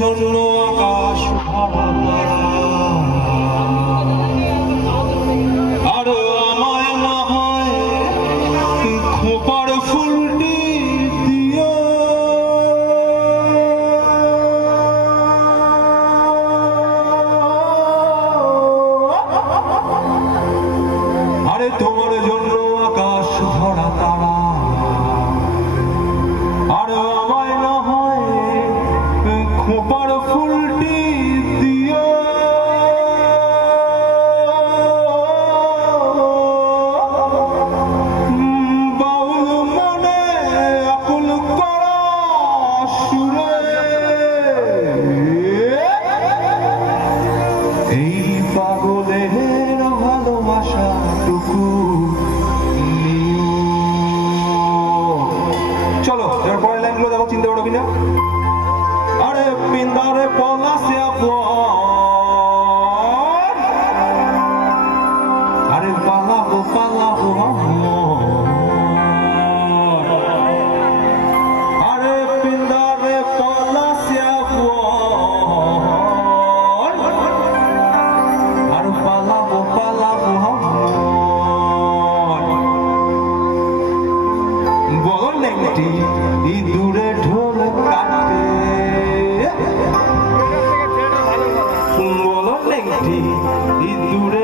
জন্য আকাশ ভরা আর আমায় না হয় খোপার ফুলটি দিও। আরে তোমার জন্য আকাশ ভরা তারা আর আমায় না হয় খোপার ফুলটি দিও। বাউল মনে আকুল করা সুরে এই পাগলের ভালোবাসাটুকু নিও। চলো এবার পরের লাইনগুলো দেখো, চিনতে পারো কিনা। আরে পিন্দারে পলাশে আরে পালাবো পালাবো আরে পিন্দারে পলাশে আর পালাবো পালাবো বল একটি দূরে ঢোল কাটে বল একটি দূরে